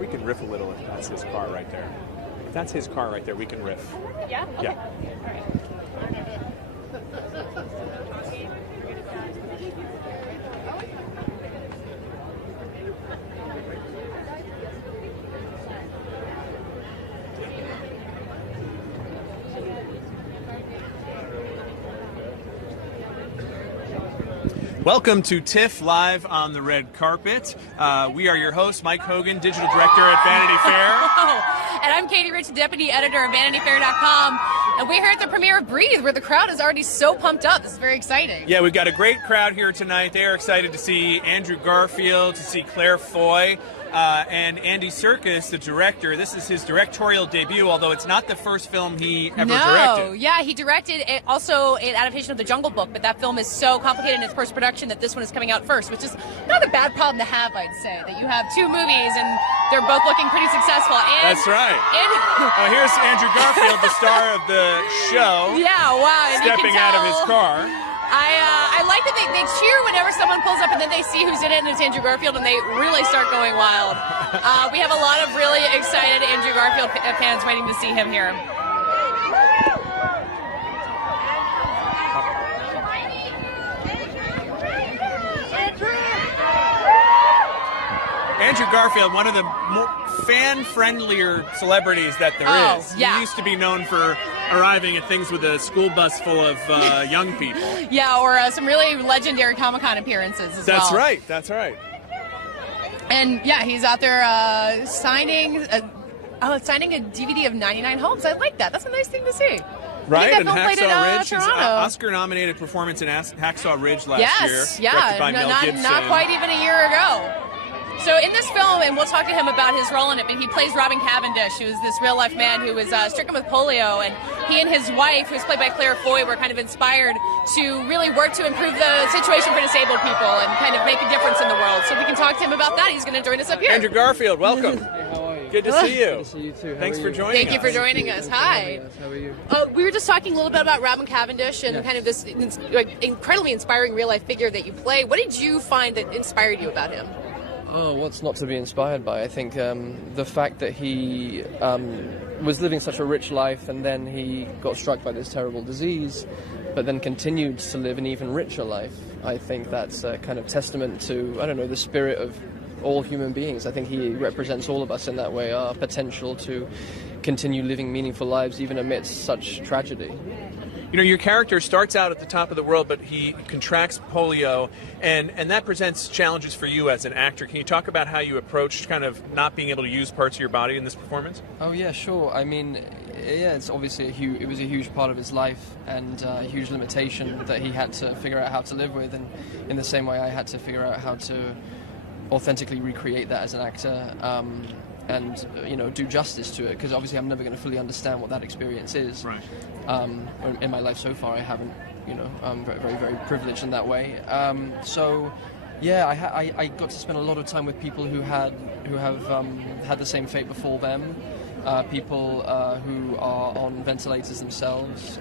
We can riff a little if that's his car right there. If that's his car right there, we can riff. Yeah? Okay. Yeah. All right. Welcome to TIFF Live on the Red Carpet. We are your hosts, Mike Hogan, Digital Director at Vanity Fair. And I'm Katie Rich, Deputy Editor of VanityFair.com. And we're here at the premiere of Breathe, where the crowd is already so pumped up. This is very exciting. Yeah, we've got a great crowd here tonight. They are excited to see Andrew Garfield, to see Claire Foy, and Andy Serkis, the director. This is his directorial debut, although it's not the first film he ever directed. Yeah, he directed also an adaptation of The Jungle Book, but that film is so complicated in its post-production that this one is coming out first, which is not a bad problem to have, I'd say, that you have two movies and they're both looking pretty successful. And that's right. Here's Andrew Garfield, the star of the show. Yeah, wow. And stepping out of his car. I like that they cheer whenever someone pulls up and then they see who's in it and it's Andrew Garfield and they really start going wild. We have a lot of really excited Andrew Garfield fans waiting to see him here. Andrew Garfield, one of the more fan-friendlier celebrities that there is. Yeah. He used to be known for arriving at things with a school bus full of young people. Yeah, or some really legendary Comic-Con appearances as well. That's right, that's right. And yeah, he's out there signing a DVD of 99 Homes. I like that. That's a nice thing to see. Right, and Hacksaw Hacksaw Ridge, his Toronto. Oscar-nominated performance in Hacksaw Ridge last year. Yeah, by Mel Gibson. not quite even a year ago. So in this film, and we'll talk to him about his role in it, but he plays Robin Cavendish, who is this real-life man who was stricken with polio, and he and his wife, who's played by Claire Foy, were kind of inspired to really work to improve the situation for disabled people and kind of make a difference in the world. So we can talk to him about that. He's going to join us up here. Andrew Garfield, welcome. Hey, how are you? Good to see you. Good to see you too. Thanks for joining us. Thank you for joining us. Hi. How are you? We were just talking a little bit about Robin Cavendish and kind of this incredibly inspiring real-life figure that you play. What did you find that inspired you about him? Oh, what's not to be inspired by? I think the fact that he was living such a rich life and then he got struck by this terrible disease, but then continued to live an even richer life. I think that's a kind of testament to, I don't know, the spirit of all human beings. I think he represents all of us in that way, our potential to continue living meaningful lives even amidst such tragedy. You know, your character starts out at the top of the world, but he contracts polio, and that presents challenges for you as an actor. Can you talk about how you approached kind of not being able to use parts of your body in this performance? Oh yeah, sure. I mean, yeah, it's obviously it was a huge part of his life and a huge limitation that he had to figure out how to live with, and in the same way I had to figure out how to authentically recreate that as an actor. And do justice to it, because obviously I'm never going to fully understand what that experience is. Right. In my life so far, I haven't. I'm very, very, very privileged in that way. So, yeah, I got to spend a lot of time with people who have had the same fate befall them. People who are on ventilators themselves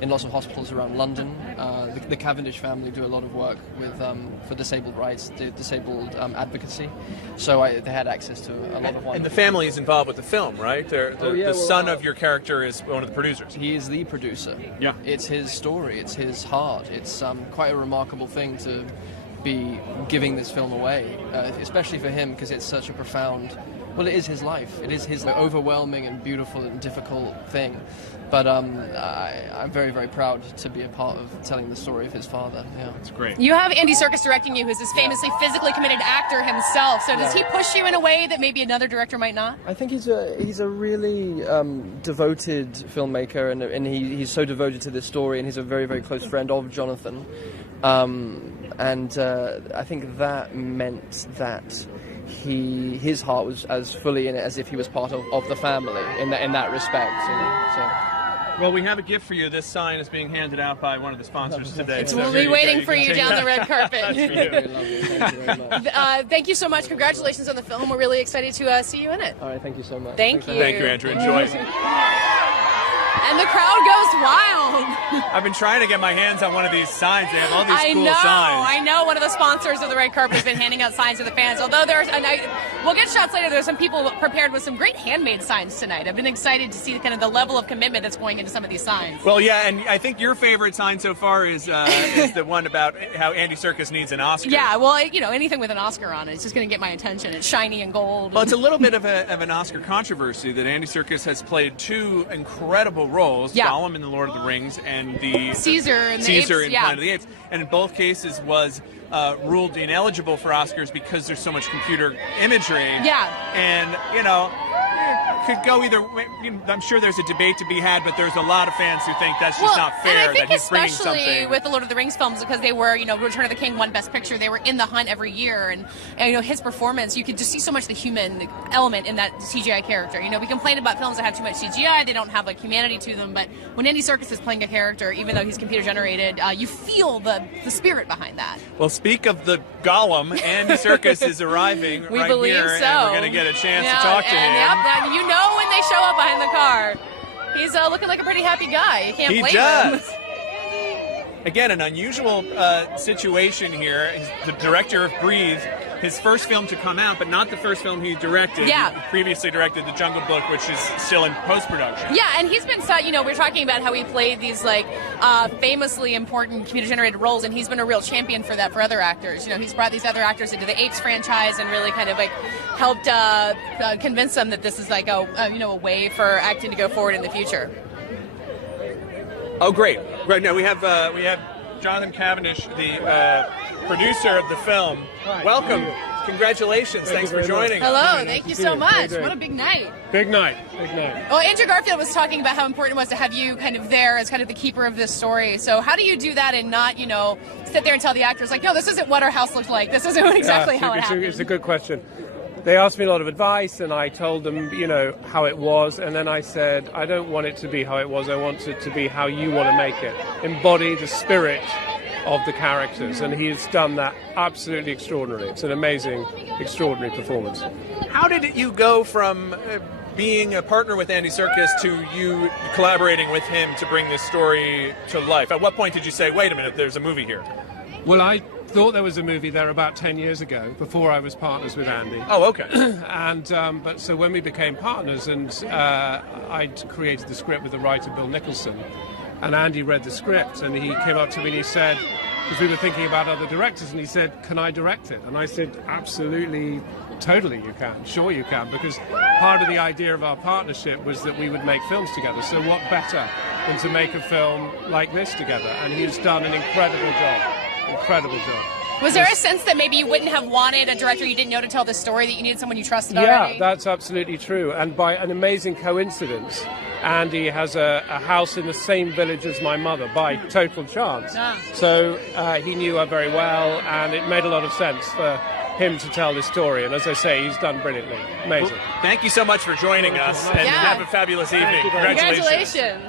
in lots of hospitals around London. The Cavendish family do a lot of work with for disabled rights, disabled advocacy. So they had access to a lot of. And the family is involved with the film, right? The son of your character is one of the producers. He is the producer. Yeah. It's his story. It's his heart. It's quite a remarkable thing to be giving this film away, especially for him, because it's such a profound. Well, it is his life. It is his overwhelming and beautiful and difficult thing. But I'm very, very proud to be a part of telling the story of his father. Yeah, it's great. You have Andy Serkis directing you, who's this famously physically committed actor himself. So does he push you in a way that maybe another director might not? I think he's a really devoted filmmaker, and he's so devoted to this story, and he's a very, very close friend of Jonathan. And I think that meant that his heart was as fully in it as if he was part of the family in that respect. So. Well, we have a gift for you. This sign is being handed out by one of the sponsors today. We'll be waiting for you down the red carpet. That's for you. Very lovely. Thank you very much. Thank you so much. Congratulations on the film. We're really excited to see you in it. All right, thank you so much. Thank you. Thank you, Andrew. Enjoy. And the crowd goes wild. I've been trying to get my hands on one of these signs. They have all these cool signs. I know. One of the sponsors of the red carpet has been handing out signs to the fans. Although we'll get shots later. There's some people prepared with some great handmade signs tonight. I've been excited to see kind of the level of commitment that's going into some of these signs. Well, yeah, and I think your favorite sign so far is the one about how Andy Serkis needs an Oscar. Yeah, well, anything with an Oscar on it, it's just going to get my attention. It's shiny and gold. Well, it's a little bit of an Oscar controversy that Andy Serkis has played two incredible roles, Gollum in The Lord of the Rings and the Caesar in Planet of the Apes, and in both cases was ruled ineligible for Oscars because there's so much computer imagery. Yeah. And, could go either way. I'm sure there's a debate to be had, but there's a lot of fans who think that's just not fair. And I think that he's bringing something. especially with the Lord of the Rings films, because they were, Return of the King won Best Picture. They were in the hunt every year, and his performance, you could just see so much the human element in that CGI character. We complain about films that have too much CGI; they don't have humanity to them. But when Andy Serkis is playing a character, even though he's computer generated, you feel the spirit behind that. Well, speak of the Gollum, Andy Serkis is arriving we right believe here, so. and we're going to get a chance to talk to him. Yep, you know when they show up behind the car. He's looking like a pretty happy guy. You can't blame him. Again, an unusual situation here. He's the director of Breathe, his first film to come out, but not the first film he directed. Yeah. He previously directed The Jungle Book, which is still in post-production. Yeah, and he's been, we're talking about how he played these, famously important computer-generated roles, and he's been a real champion for that for other actors. He's brought these other actors into the Apes franchise and really kind of, helped convince them that this is, a way for acting to go forward in the future. Oh, great! Right now we have Jonathan Cavendish, the producer of the film. Hi. Welcome! Congratulations! Thanks for joining us. Hello! Thank you so much. What a big night! Big night! Big night! Well, Andrew Garfield was talking about how important it was to have you kind of there as kind of the keeper of this story. So how do you do that and not, sit there and tell the actors no, this isn't what our house looked like. This isn't exactly how it happened. It's a good question. They asked me a lot of advice, and I told them, how it was, and then I said, I don't want it to be how it was, I want it to be how you want to make it. Embody the spirit of the characters, and he's done that absolutely extraordinarily. It's an amazing, extraordinary performance. How did you go from being a partner with Andy Serkis to you collaborating with him to bring this story to life? At what point did you say, wait a minute, there's a movie here? Well, I thought there was a movie there about 10 years ago, before I was partners with Andy. Oh, okay. But so when we became partners, and I'd created the script with the writer Bill Nicholson, and Andy read the script, and he came up to me and he said, because we were thinking about other directors, and he said, can I direct it? And I said, absolutely, totally you can, sure you can, because part of the idea of our partnership was that we would make films together, so what better than to make a film like this together? And he's done an incredible job. Incredible job. Was there a sense that maybe you wouldn't have wanted a director you didn't know to tell this story, that you needed someone you trusted already? Yeah, that's absolutely true. And by an amazing coincidence, Andy has a house in the same village as my mother, by total chance. Ah. So he knew her very well, and it made a lot of sense for him to tell this story. And as I say, he's done brilliantly. Amazing. Well, thank you so much for joining us, and have a fabulous evening. Congratulations.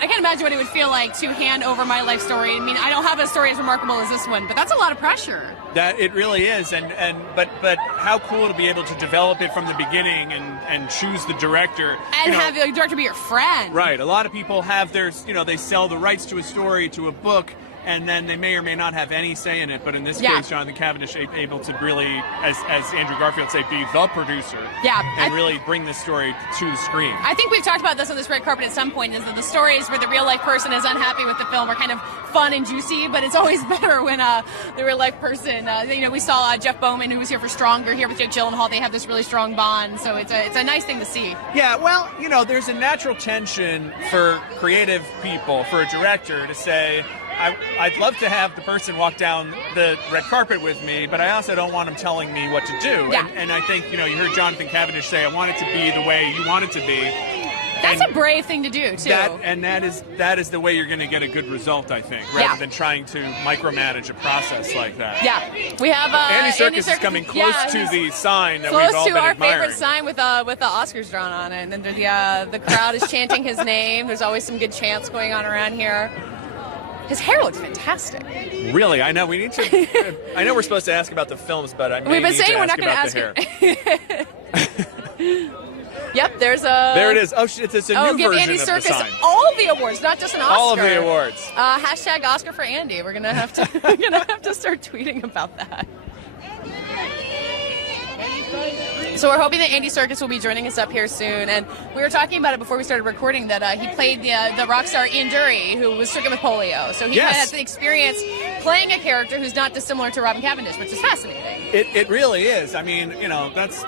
I can't imagine what it would feel like to hand over my life story. I mean, I don't have a story as remarkable as this one, but that's a lot of pressure. That it really is, but how cool to be able to develop it from the beginning and choose the director and have the director be your friend. Right. A lot of people have their, they sell the rights to a story, to a book, and then they may or may not have any say in it. But in this case, Jonathan Cavendish able to really, as Andrew Garfield say, be the producer. Yeah. And really bring this story to the screen. I think we've talked about this on this red carpet at some point, is that the stories where the real life person is unhappy with the film are kind of fun and juicy, but it's always better when the real life person, we saw Jeff Bowman, who was here for Stronger, here with Jake Gyllenhaal. They have this really strong bond, so it's a nice thing to see. Yeah, well, there's a natural tension for creative people, for a director to say, I'd love to have the person walk down the red carpet with me, but I also don't want them telling me what to do. Yeah. And I think, you heard Jonathan Cavendish say, I want it to be the way you want it to be. That's a brave thing to do, too. That is the way you're going to get a good result, I think, rather than trying to micromanage a process like that. Yeah. We have Andy Serkis is coming close to the sign that we've all been admiring. Close to our favorite sign with the Oscars drawn on it. And then the crowd is chanting his name. There's always some good chants going on around here. His hair looks fantastic. Really? I know we need to. I know we're supposed to ask about the films, but I may We've been need saying to we're not ask going to about the hair. Yep, there's a... There it is. Oh, it's a new give version Andy of the Serkis sign. all the awards, not just an Oscar. All of the awards. Hashtag Oscar for Andy. We're gonna have to start tweeting about that. So we're hoping that Andy Serkis will be joining us up here soon. And we were talking about it before we started recording that he played the rock star Ian Dury, who was stricken with polio. So he kind of has the experience playing a character who's not dissimilar to Robin Cavendish, which is fascinating. It really is. I mean, you know, that's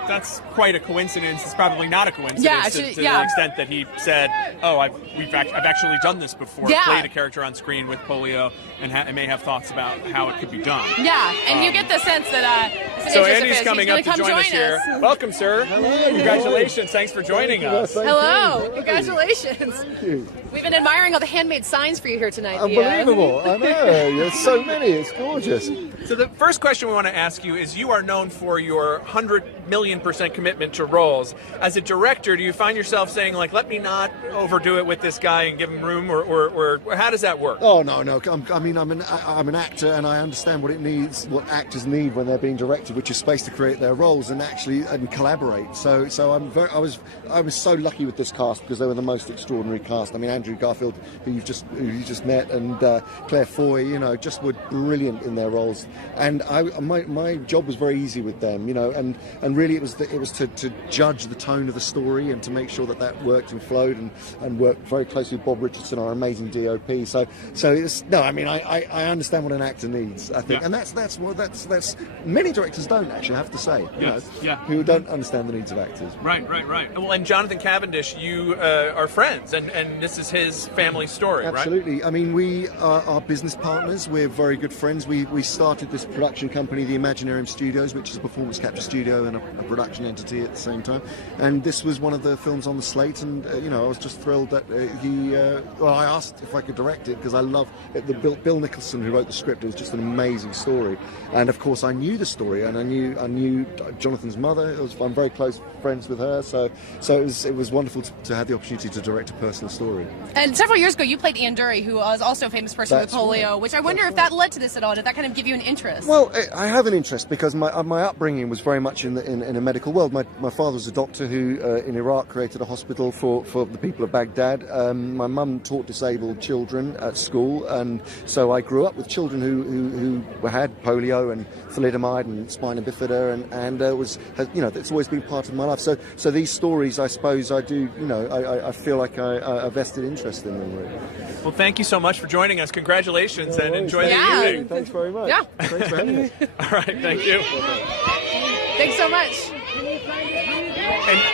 quite a coincidence. It's probably not a coincidence to the extent that he said, "Oh, I've actually done this before. Played a character on screen with polio, and may have thoughts about how it could be done." Yeah, and you get the sense that so Andy's coming up to join us here. Welcome, sir. Hello. Congratulations. Thanks for joining us. Hello. Congratulations. Thank you. We've been admiring all the handmade signs for you here tonight. Unbelievable. I know. There's so many. It's gorgeous. So the first question we want to ask you is, you are known for your 100,000,000% commitment to roles. As a director, do you find yourself saying, like, let me not overdo it with this guy and give him room, or how does that work? Oh, no. I'm an actor, and I understand what it needs, what actors need when they're being directed, which is space to create their roles and actually collaborate. So I was so lucky with this cast because they were the most extraordinary cast. I mean, Andrew Garfield, who you just met, and Claire Foy, you know, just were brilliant in their roles. And my job was very easy with them, you know, and really it was to judge the tone of the story and to make sure that worked and flowed, and worked very closely with Bob Richardson, our amazing DOP. So it's, no, I mean, I understand what an actor needs, I think, and that's many directors don't actually, I have to say, you know, who don't understand the needs of actors. Right. Well, and Jonathan Cavendish, you are friends, and this is his family story, Absolutely. Right? I mean, we are business partners. We're very good friends. We started this production company, the Imaginarium Studios, which is a performance capture studio and a production entity at the same time. And this was one of the films on the slate, and you know, I was just thrilled that I asked if I could direct it because I love it. Bill Nicholson, who wrote the script, it was just an amazing story. And of course, I knew the story, and I knew Jonathan's mother. I'm very close friends with her, so it was wonderful to have the opportunity to direct a personal story. And several years ago, you played Ian Dury, who was also a famous person with polio, which I wonder if that led to this at all. Did that kind of give you an interest? Well, I have an interest because my upbringing was very much in a medical world. My father was a doctor who in Iraq created a hospital for the people of Baghdad. My mum taught disabled children at school, and so I grew up with children who had polio and thalidomide and spina bifida, and it's always been part of my life. So these stories, I suppose, I do. You know, I feel like a vested interest in them. Really. Well, thank you so much for joining us. Congratulations, and enjoy the evening. Thanks very much. Yeah. Thanks for having us. All right, thank you. Thanks so much.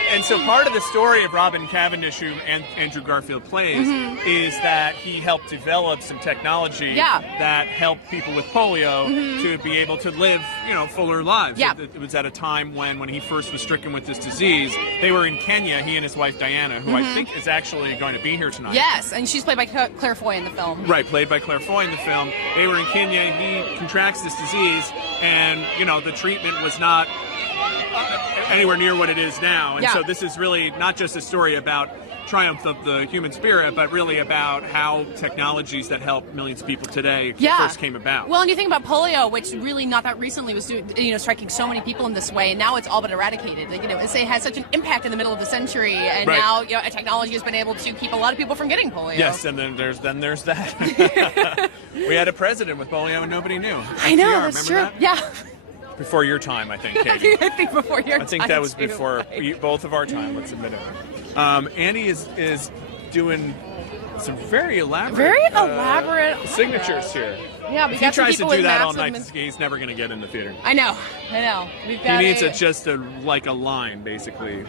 And so part of the story of Robin Cavendish, who Andrew Garfield plays, is that he helped develop some technology that helped people with polio to be able to live, you know, fuller lives. Yeah. It was at a time when he first was stricken with this disease. They were in Kenya, he and his wife Diana, who I think is actually going to be here tonight. Yes, and she's played by Claire Foy in the film. Right, played by Claire Foy in the film. They were in Kenya, he contracts this disease, and, you know, the treatment was not anywhere near what it is now. And so this is really not just a story about triumph of the human spirit, but really about how technologies that help millions of people today first came about. Well, and you think about polio, which really not that recently was striking so many people in this way, and now it's all but eradicated. Like, you know, it has such an impact in the middle of the century, and now, you know, a technology has been able to keep a lot of people from getting polio. Yes, and then there's that. We had a president with polio and nobody knew. I know, FDR, that's true. That? Yeah. Before your time, I think, Katie. I think before your time. I think that was too, before both of our time, let's admit it. Andy is doing some very elaborate Yeah, signatures here. we If got he tries to do that all maps night, he's never going to get in the theater. I know. We've got He needs a line, basically.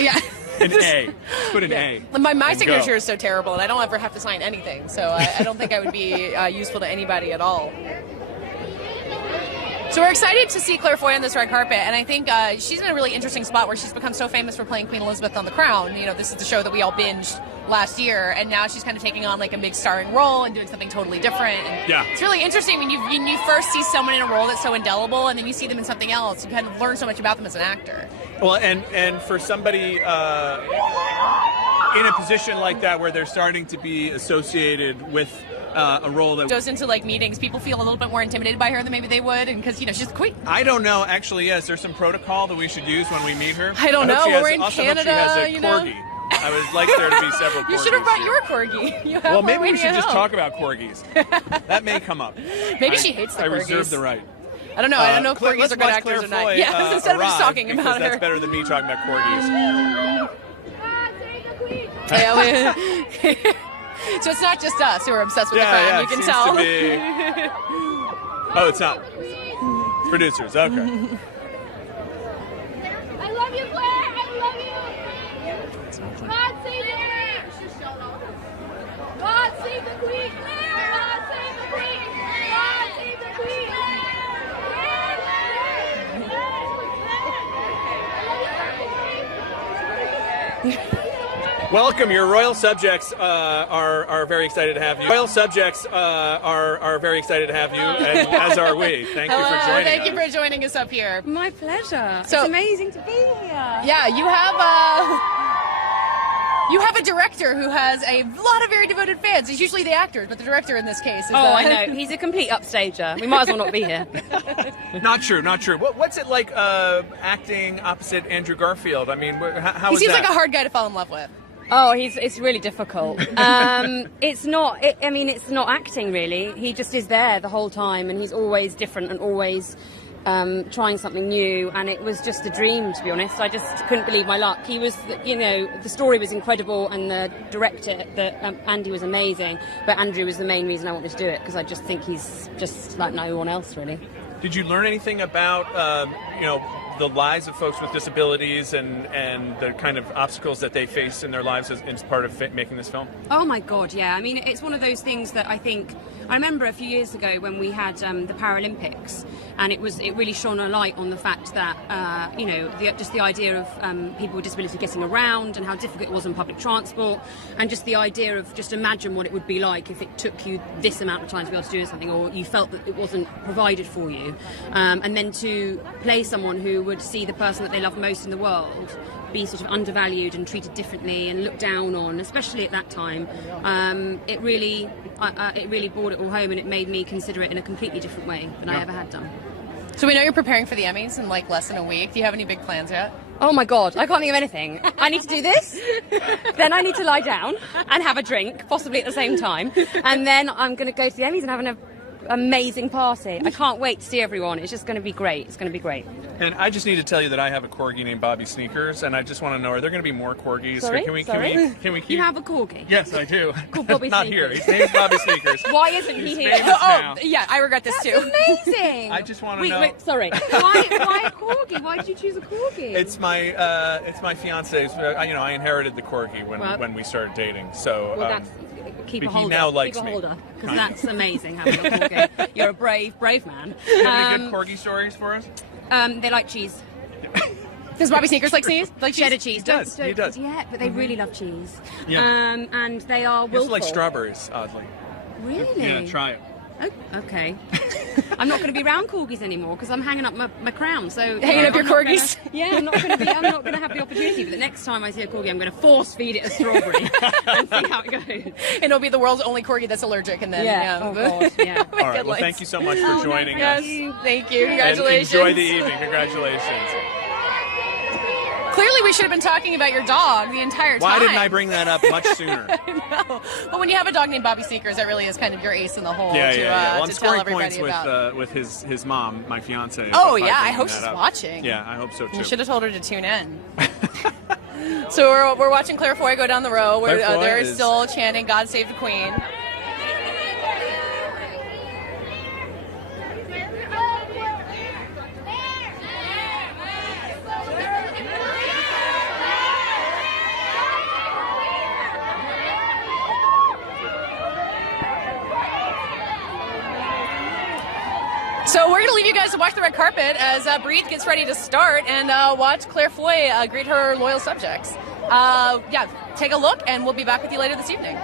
Yeah. An A. Put an A. My signature is so terrible, and I don't ever have to sign anything, so I don't think I would be useful to anybody at all. So we're excited to see Claire Foy on this red carpet, and I think she's in a really interesting spot where she's become so famous for playing Queen Elizabeth on The Crown. You know, this is the show that we all binged last year, and now she's kind of taking on like a big starring role and doing something totally different. And it's really interesting when you first see someone in a role that's so indelible, and then you see them in something else. You kind of learn so much about them as an actor. Well, and for somebody in a position like that where they're starting to be associated with a role that goes into like meetings, people feel a little bit more intimidated by her than maybe they would, and because she's the queen. I don't know. Actually, is there some protocol that we should use when we meet her? I don't know. We're in also Canada, hope she has a corgi. I would like there to be several corgis. You should have brought here. your corgi. You have Well, one maybe we waiting should at just home. talk about corgis. That may come up. Maybe she hates the I corgis. reserve the right. I don't know. I don't know if corgis Let's are good watch actors Claire or not. Foy, Yeah, instead of just arrive, talking because about her. that's better than me talking about corgis. So it's not just us who are obsessed with the Yeah, crown. yeah, You can it tell. seems to be. Oh, it's not. It's producers. Okay. I love you, Claire. I love you. God save the queen. God save the queen. God save the queen. God save the queen. Welcome. Your royal subjects are very excited to have you. Royal subjects are very excited to have you, and as are we. Thank you for Hello, joining thank us. you for joining us up here. My pleasure. So- it's amazing to be here. Yeah, you have a director who has a lot of very devoted fans. He's usually the actors, but the director in this case is Oh, I know. He's a complete upstager. We might as well not be here. Not true. Not true. What's it like acting opposite Andrew Garfield? I mean, how He is seems that? like a hard guy to fall in love with. Oh, it's really difficult. It's not. It's not acting really. He just is there the whole time, and he's always different and always trying something new. And it was just a dream, to be honest. I just couldn't believe my luck. He was, the story was incredible, and the director, Andy, was amazing. But Andrew was the main reason I wanted to do it, because I just think he's just like no one else, really. Did you learn anything about the lives of folks with disabilities and the kind of obstacles that they face in their lives as part of making this film? Oh my God, yeah. I mean, it's one of those things that I remember a few years ago when we had the Paralympics, and it really shone a light on the fact that just the idea of people with disability getting around and how difficult it was on public transport, and just the idea of just imagine what it would be like if it took you this amount of time to be able to do something, or you felt that it wasn't provided for you, and then to play someone who would see the person that they love most in the world be sort of undervalued and treated differently and looked down on, especially at that time. It really brought it all home, and it made me consider it in a completely different way than I ever had done. So we know you're preparing for the Emmys in like less than a week. Do you have any big plans yet? Oh my God, I can't think of anything. I need to do this, then I need to lie down and have a drink, possibly at the same time, and then I'm going to go to the Emmys and have an amazing party. I can't wait to see everyone. It's just going to be great. It's going to be great. And I just need to tell you that I have a corgi named Bobby Sneakers, and I just want to know, are there going to be more corgis? Sorry? Can we keep... You have a corgi? Yes, I do. Called Bobby Not Sneakers. here. His name's Bobby Sneakers. Why isn't he His here? name is now. Yeah, I regret this too. Amazing. I just want to know. Wait, sorry. Why a corgi? Why did you choose a corgi? It's my fiance's. I inherited the corgi when we started dating. So Well, keep a he holder. now likes keep a me. holder, because that's amazing having a corgi. You're a brave man. do you have any good corgi stories for us? They like cheese. Does Bobby Sneakers like cheese? Like Cheddar cheese. He does. He does. Yeah, but they really love cheese. Yeah. And they are He also willful. likes strawberries, oddly. Really? Yeah, try it. Oh, okay. I'm not going to be around corgis anymore because I'm hanging up my crown. So Hanging up your corgis? I'm not going to have the opportunity. But the next time I see a corgi, I'm going to force feed it a strawberry and see how it goes. And it'll be the world's only corgi that's allergic, and then Oh God, yeah. All right. Well, thank you so much for joining us. Yes, thank you. And Congratulations. enjoy the evening. Congratulations. Clearly, we should have been talking about your dog the entire time. Why didn't I bring that up much sooner? No. Well, when you have a dog named Bobby Sneakers, that really is kind of your ace in the hole Yeah. Well, I'm to tell scoring everybody points about. with his mom, my fiance. Oh, by yeah, I bringing hope that she's up. watching. Yeah, I hope so too. You should have told her to tune in. So we're watching Claire Foy go down the row. Where Claire Foy they're is- still chanting "God Save the Queen." So we're going to leave you guys to watch the red carpet as Breathe gets ready to start, and watch Claire Foy greet her loyal subjects. Take a look, and we'll be back with you later this evening.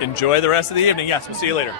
Enjoy the rest of the evening. Yes, we'll see you later.